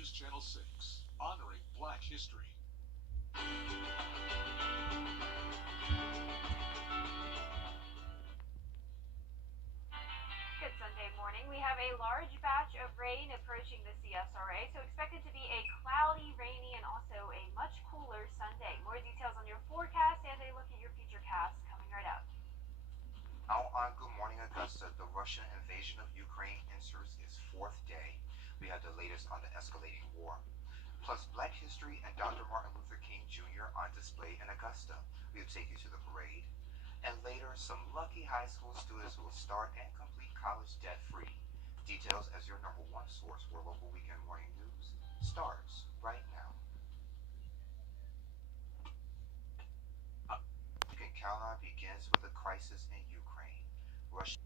News Channel 6, honoring Black history. Good Sunday morning. We have a large batch of rain approaching the CSRA, so expected to be a cloudy, rainy, and also a much cooler Sunday. More details on your forecast and a look at your future cast coming right up. Now on Good Morning Augusta, the Russian invasion of Ukraine enters its fourth day. We have the latest on the escalating war. Plus Black history and Dr. Martin Luther King Jr. on display in Augusta. We'll take you to the parade. And later, some lucky high school students will start and complete college debt-free. Details as your number one source for local weekend morning news starts right now. You can count on begins with the crisis in Ukraine. Russia.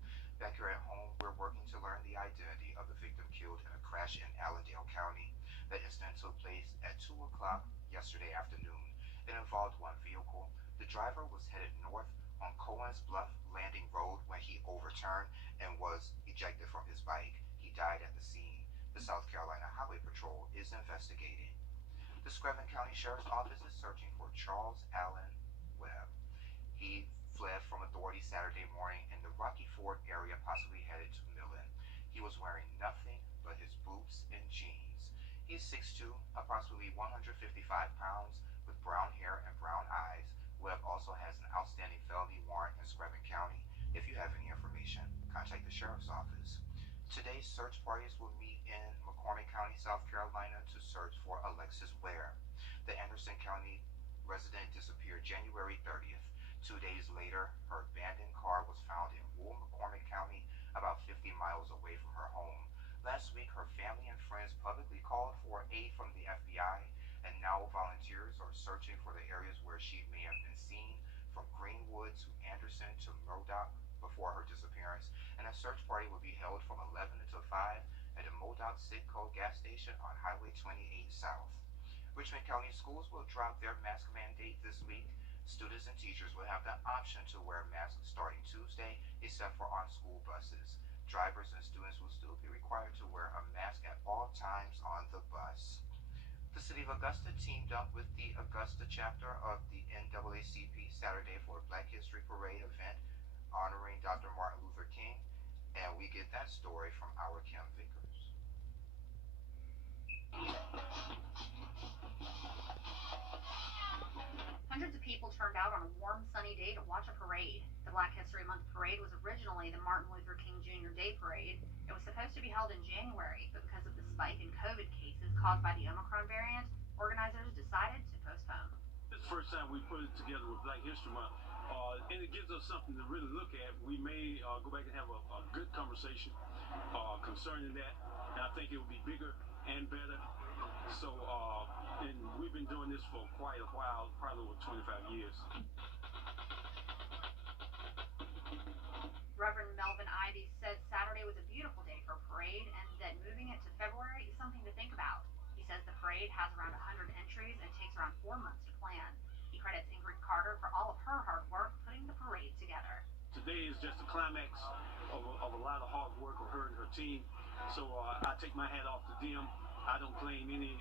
Back here at home, we're working to learn the identity of the victim killed in a crash in Allendale County. The incident took place at 2 o'clock yesterday afternoon. It involved one vehicle. The driver was headed north on Cohen's Bluff Landing Road when he overturned and was ejected from his bike. He died at the scene. The South Carolina Highway Patrol is investigating. The Screven County Sheriff's Office is searching for Charles Allen Webb. He fled from authorities Saturday morning in the Rocky Ford area, possibly headed to Millen. He was wearing nothing but his boots and jeans. He's 6'2", approximately 155 pounds, with brown hair and brown eyes. Webb also has an outstanding felony warrant in Screven County. If you have any information, contact the Sheriff's Office. Today's search parties will meet in McCormick County, South Carolina to search for Alexis Ware. The Anderson County resident disappeared January 30th. 2 days later, her abandoned car was found in Wool, McCormick County, about 50 miles away from her home. Last week, her family and friends publicly called for aid from the FBI, and now volunteers are searching for the areas where she may have been seen, from Greenwood to Anderson to Modoc before her disappearance. And a search party will be held from 11 until 5 at the Modoc Citgo gas station on Highway 28 South. Richmond County schools will drop their mask mandate this week. Students and teachers will have the option to wear masks starting Tuesday, except for on school buses. Drivers and students will still be required to wear a mask at all times on the bus. The City of Augusta teamed up with the Augusta chapter of the NAACP Saturday for a Black History Parade event honoring Dr. Martin Luther King, and we get that story from our Kim Vickers. Hundreds of people turned out on a warm, sunny day to watch a parade. The Black History Month parade was originally the Martin Luther King Jr. Day Parade. It was supposed to be held in January, but because of the spike in COVID cases caused by the Omicron variant, organizers decided to postpone. It's the first time we put it together with Black History Month, and it gives us something to really look at. We may go back and have a good conversation concerning that, and I think it will be bigger and better. So, and we've been doing this for quite a while, probably over 25 years. Reverend Melvin Ivy said Saturday was a beautiful day for a parade and that moving it to February is something to think about. He says the parade has around 100 entries and takes around 4 months to plan. He credits Ingrid Carter for all of her hard work putting the parade together. Today is just a climax of a lot of hard work of her and her team. So I take my hat off to them. I don't claim any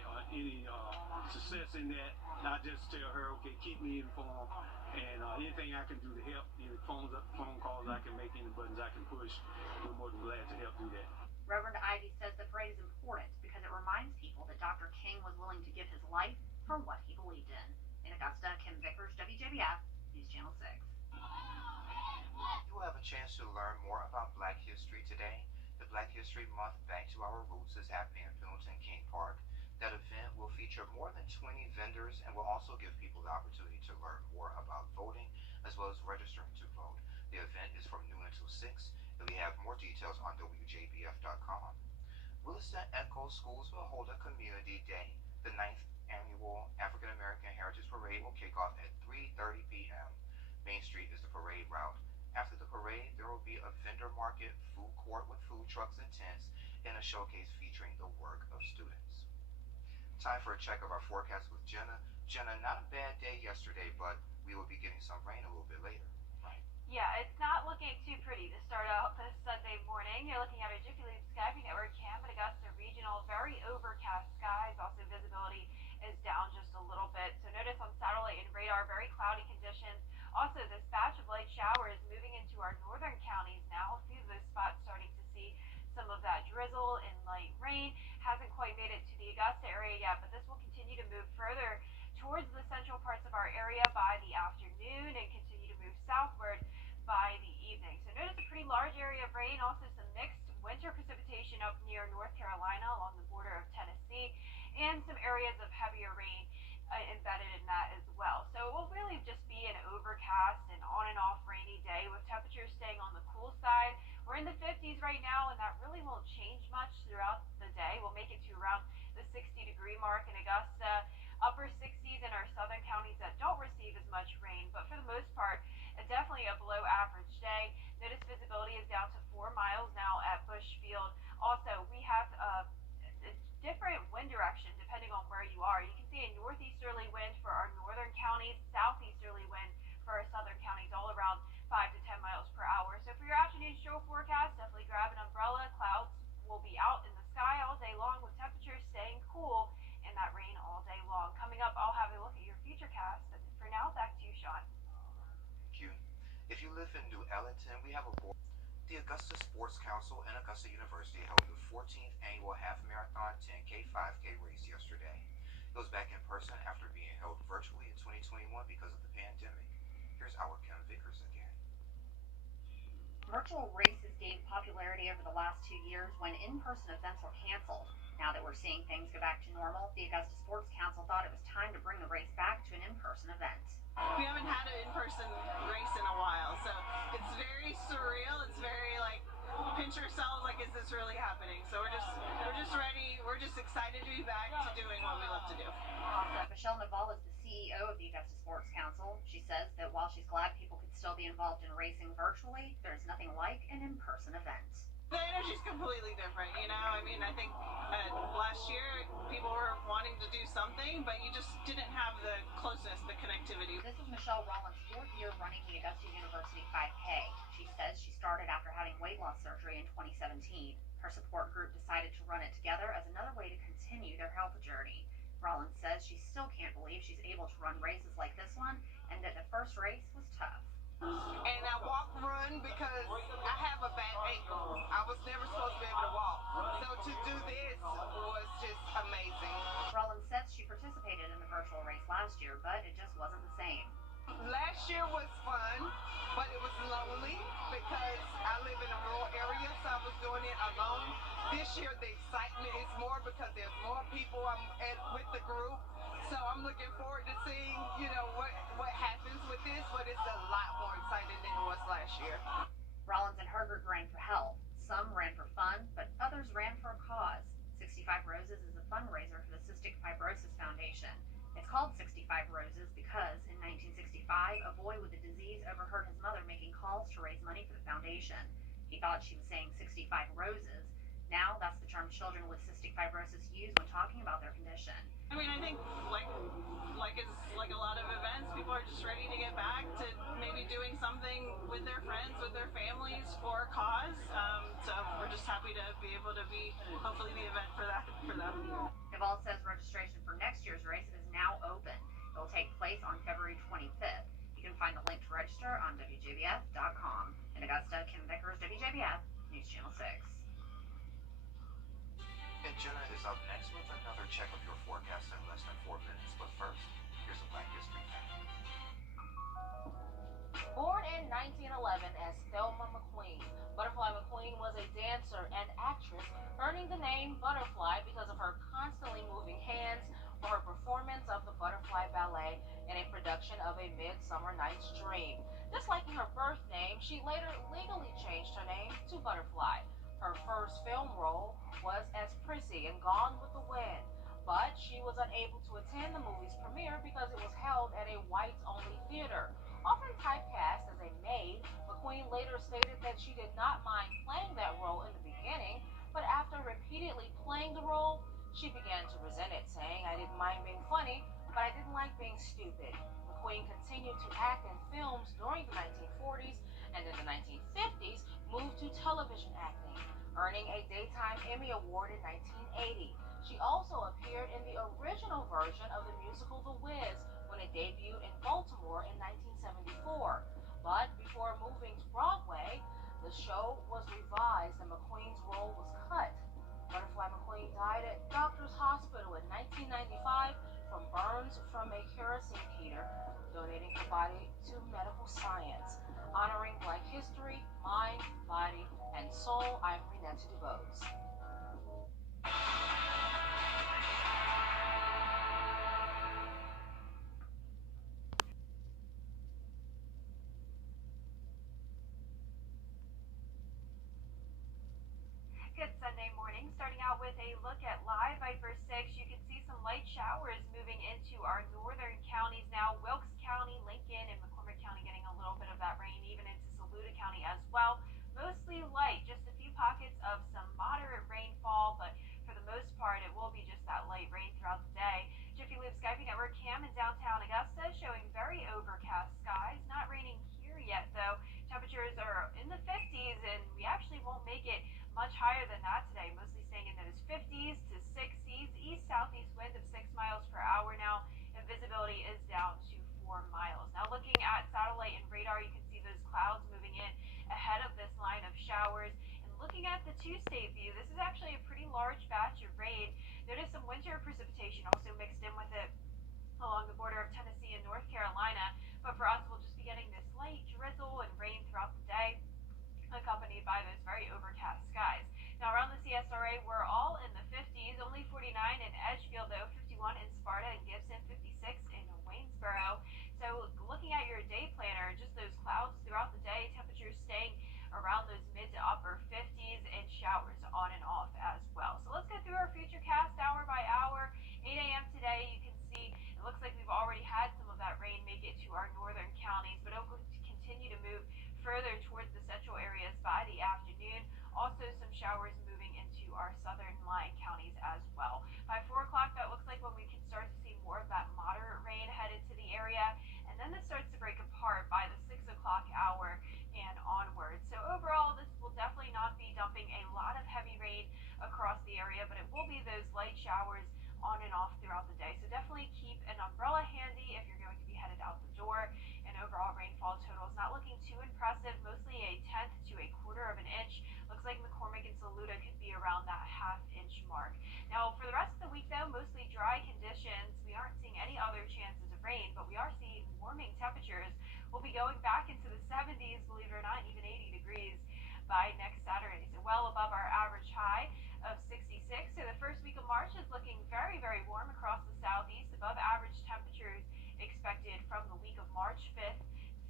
success in that. I just tell her, okay, keep me informed, and anything I can do to help, any phone calls I can make, any buttons I can push, we're more than glad to help do that. Reverend Ivy says the parade is important because it reminds people that Dr. King was willing to give his life for what he believed in. In Augusta, Kim Vickers, WJBF, News Channel 6. You will have a chance to learn more about Black history today. The Black History Month Back to Our Roots is happening in Pendleton King Park. That event will feature more than 20 vendors and will also give people the opportunity to learn more about voting as well as registering to vote. The event is from noon until 6, and we have more details on WJBF.com. Williston Echo Schools will hold a Community Day. The 9th Annual African American Heritage Parade will kick off at 3:30 p.m. Main Street is the parade route. After the parade, there will be a vendor market, food court with food trucks and tents, and a showcase featuring the work of students. Time for a check of our forecast with Jenna. Jenna, not a bad day yesterday, but we will be getting some rain a little bit later, right? Yeah, it's not looking too pretty to start out this Sunday morning. You're looking at a Jiffy Lube Sky View Network cam at Augusta Regional. Very overcast skies also this batch of light showers moving into our northern counties now. A few of those spots starting to see some of that drizzle and light rain. Hasn't quite made it to the Augusta area yet, but this will continue to move further towards the central parts of our area by the afternoon and continue to move southward by the evening. So notice a pretty large area of rain, also some mixed winter precipitation up near North Carolina along the border of Tennessee, and some areas of heavier rain embedded in that as well. So it will really just be an overcast and on and off rainy day with temperatures staying on the cool side. We're in the 50s right now, and that really won't change much throughout the day. We'll make it to around the 60-degree mark in Augusta, upper 60s in our southern counties that don't receive as much rain, but for the most part, definitely a below average day. Notice visibility is down to 4 miles now at Bushfield. Also, we have a different wind direction depending on where you are. You can see a northeasterly wind for our northern counties, southeasterly wind for our southern counties, all around 5 to 10 miles per hour. So for your afternoon show forecast, definitely grab an umbrella. Clouds will be out in the sky all day long with temperatures staying cool and that rain all day long. Coming up, I'll have a look at your futurecast. But for now, back to you, Sean. Thank you. If you live in New Ellington, we have a board. The Augusta Sports Council and Augusta University held the 14th annual half marathon 10K 5K race yesterday. It was back in person after being held virtually in 2021 because of the pandemic. Here's our Kim Vickers again. Virtual races gained popularity over the last 2 years when in-person events were canceled. Now that we're seeing things go back to normal, the Augusta Sports Council thought it was time to bring the race back to an in-person event. We haven't had an in-person race in a while, so it's very surreal. It's very like pinch ourselves, like, is this really happening? So we're just ready. We're just excited to be back to doing what we love to do. Michelle Naval is the CEO of the Augusta Sports Council. She says that while she's glad people could still be involved in racing virtually, there's nothing like an in-person event. The energy's completely different, you know? I mean, I think last year people were wanting to do something, but you just didn't have the closeness, the connectivity. This is Michelle Rollins' 4th year running the Augusta University 5K. She says she started after having weight loss surgery in 2017. Her support group decided to run it together as another way to continue their health journey. Rollins says she still can't believe she's able to run races like this one, and that the first race was tough. And I run because I have a bad ankle. I was never supposed to be able to walk. So to do this was just amazing. Rollins says she participated in the virtual race last year, but it just wasn't the same. Last year was fun, but it was lonely because I live in a rural area, so I was doing it alone. This year the excitement is more because there's more people with the group. So I'm looking forward to seeing, you know, what happens with this, but it's a lot more exciting than it was last year. Rollins and her group ran for health. Some ran for fun, but others ran for a cause. 65 Roses is a fundraiser for the Cystic Fibrosis Foundation. It's called 65 Roses because in 1965, a boy with the disease overheard his mother making calls to raise money for the foundation. He thought she was saying 65 roses. Now that's the term children with cystic fibrosis use when talking about their condition. I mean, I think like a lot of events, people are just ready to get back to maybe doing something with their friends, with their families for a cause. So we're just happy to be able to be hopefully the event for that for them. Naval says registration for next year's race is now open. It will take place on February 25th. You can find the link to register on WJBF.com. In Augusta, Kim Vickers, WJBF, News Channel 6. And Jenna is up next with another check of your forecast in less than 4 minutes. But first, here's a Black History fact. Born in 1911 as Thelma McQueen, Butterfly McQueen was a dancer and actress, earning the name Butterfly because of her constantly moving hands for her performance of the Butterfly Ballet in a production of A Midsummer Night's Dream. Just like in her birth name, she later legally changed her name to Butterfly. Her first film role was as Prissy in Gone with the Wind, but she was unable to attend the movie's premiere because it was held at a whites-only theater. Often typecast as a maid, McQueen later stated that she did not mind playing that role in the beginning, but after repeatedly playing the role, she began to resent it, saying, "I didn't mind being funny, but I didn't like being stupid." McQueen continued to act in films during the 1940s, and in the 1950s moved to television acting, earning a Daytime Emmy Award in 1980. She also appeared in the original version of the musical The Wiz when it debuted in Baltimore in 1974. But before moving to Broadway, the show was revised and McQueen's role was cut. Butterfly McQueen died at Doctors Hospital in 1995 from burns from a kerosene heater, donating her body to medical science. Honoring Black history, mind, body, and soul, I'm Renetta DuBose. Good Sunday morning. Starting out with a look at Live Viper 6. You can see some light showers moving into our northern counties now. Wilkes County, Lincoln, and McCormick County getting a little bit of that rain, even into Saluda County as well. Mostly light, just a few pockets of some moderate rainfall, but for the most part, it will be just that light rain throughout the day. Jiffy Lube Skype Network cam in downtown Augusta showing very overcast skies. Not raining here yet, though. Temperatures are in the 50s, and we actually won't make it much higher than that today, mostly staying in those 50s to 60s. East-southeast wind of 6 miles per hour now, and visibility is down to 4 miles. Now looking at satellite and radar, you can see those clouds moving in ahead of this line of showers. And looking at the two-state view, this is actually a pretty large batch of rain. Notice some winter precipitation also mixed in with it along the border of Tennessee and North Carolina. But for us, we'll just be getting this light drizzle and rain throughout the day, accompanied by those very overcast skies. Now around the CSRA, we're all in the 50s, only 49 in Edgefield though, 51 in Sparta and Gibson, 56 in Waynesboro. So looking at your day planner, just those clouds throughout the day, temperatures staying around those mid to upper 50s and showers on and off as well. So let's go through our futurecast hour by hour. 8 a.m. today, you can see it looks like we've already had some of that rain make it to our northern counties, but it will continue to move further towards the central areas by the afternoon. Also some showers moving into our southern lying counties as well. By 4 o'clock, that looks like when we can start to see more of that moderate rain head into the area. And then this starts to break apart by the 6 o'clock hour and onward. So overall, this will definitely not be dumping a lot of heavy rain across the area, but it will be those light showers on and off throughout the day. So definitely keep an umbrella handy if you're going to be headed out the door. And overall rainfall totals not looking too impressive, mostly a tenth to a quarter of an inch. Looks like McCormick and Saluda could be around that half-inch mark. Now for the rest of the week though, mostly dry conditions. We aren't seeing any other chances of rain, but we are seeing warming temperatures. We'll be going back into the 70s, believe it or not, even 80 degrees by next Saturday. So well above our average high of 66. So the first week of March is looking very, very warm across the southeast, above average temperatures expected from the week of March 5th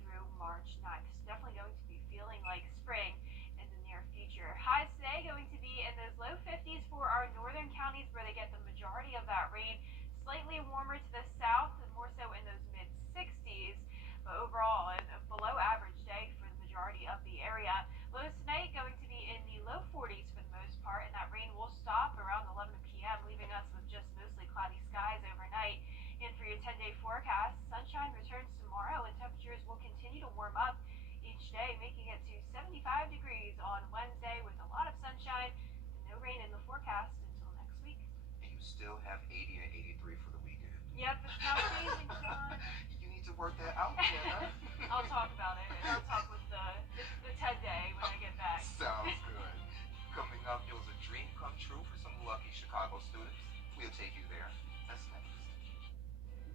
through March 9th. So definitely going to be feeling like spring in the near future. Highs today going to be in those low 50s for our northern counties where they get the majority of that rain. Slightly warmer to the south and more so in those mid 60s, but overall a below average day for the majority of the area. Lows tonight going to be in the low 40s for the most part, and that rain will stop around 11 p.m., leaving us with just mostly cloudy skies overnight. And for your 10-day forecast, sunshine returns tomorrow and temperatures will continue to warm up each day, making it to 75 degrees on Wednesday with a lot of sunshine and no rain in the forecast until next week. And you still have 80 and 83 for the weekend. Yep, it's not freezing, Sean. You need to work that out, Jenna. I'll talk about it. I'll talk with the 10-day when I get back. Sounds good. Coming up, it was a dream come true for some lucky Chicago students. We'll take you there. That's next.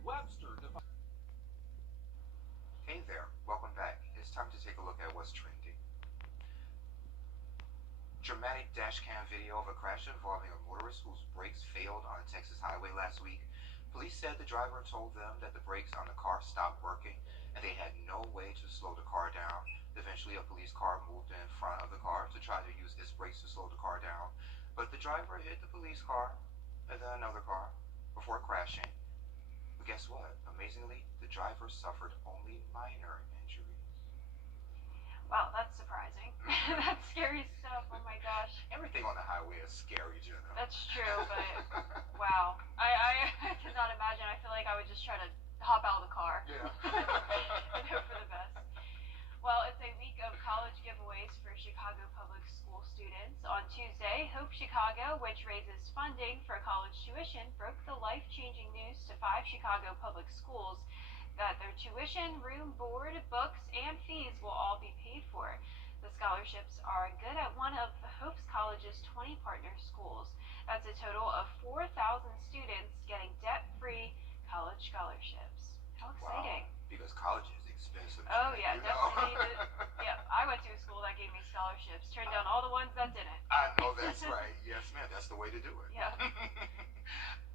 Webster. Hey there, welcome back. It's time to take a look at what's trending. Dramatic dashcam video of a crash involving a motorist whose brakes failed on a Texas highway last week. Police said the driver told them that the brakes on the car stopped working and they had no way to slow the car down. Eventually, a police car moved in front of the car to try to use its brakes to slow the car down, but the driver hit the police car and then another car before crashing. But guess what? Amazingly, the driver suffered only minor injuries. Wow, that's surprising. That's scary stuff. Oh my gosh. Everything on the highway is scary, Jenna. That's true, but wow. I cannot imagine. I feel like I would just try to hop out of the car. Yeah. And hope for the best. Well, it's a week of college giveaways for Chicago public school students. On Tuesday, Hope Chicago, which raises funding for college tuition, broke the life-changing news to 5 Chicago public schools. that their tuition, room, board, books, and fees will all be paid for. The scholarships are good at one of Hope's College's 20 partner schools. That's a total of 4,000 students getting debt-free college scholarships. How exciting. Wow, because college is expensive. Oh, yeah, you definitely know? need to. Yeah, I went to a school that gave me scholarships. Turned down all the ones that didn't. I know that's right. Yes, ma'am. That's the way to do it. Yeah.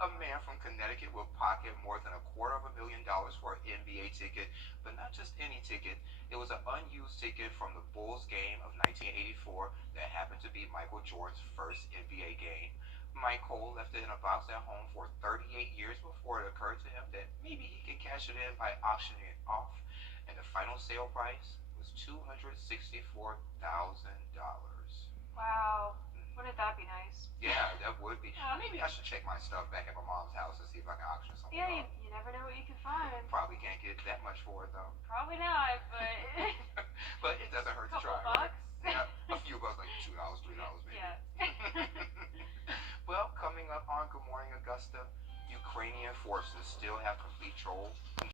A man from Connecticut will pocket more than $250,000 for an NBA ticket, but not just any ticket. It was an unused ticket from the Bulls game of 1984 that happened to be Michael Jordan's first NBA game. Mike Cole left it in a box at home for 38 years before it occurred to him that maybe he could cash it in by auctioning it off, and the final sale price was $264,000. Wow. Wouldn't that be nice? Yeah, that would be. Yeah. Maybe I should check my stuff back at my mom's house and see if I can auction something Yeah, off. you never know what you can find. Probably can't get that much for it though. Probably not, but But it doesn't hurt to couple try. bucks. Right? Yeah, a few bucks, like $2, $3 maybe. Yeah. Well, coming up on Good Morning Augusta, Ukrainian forces still have complete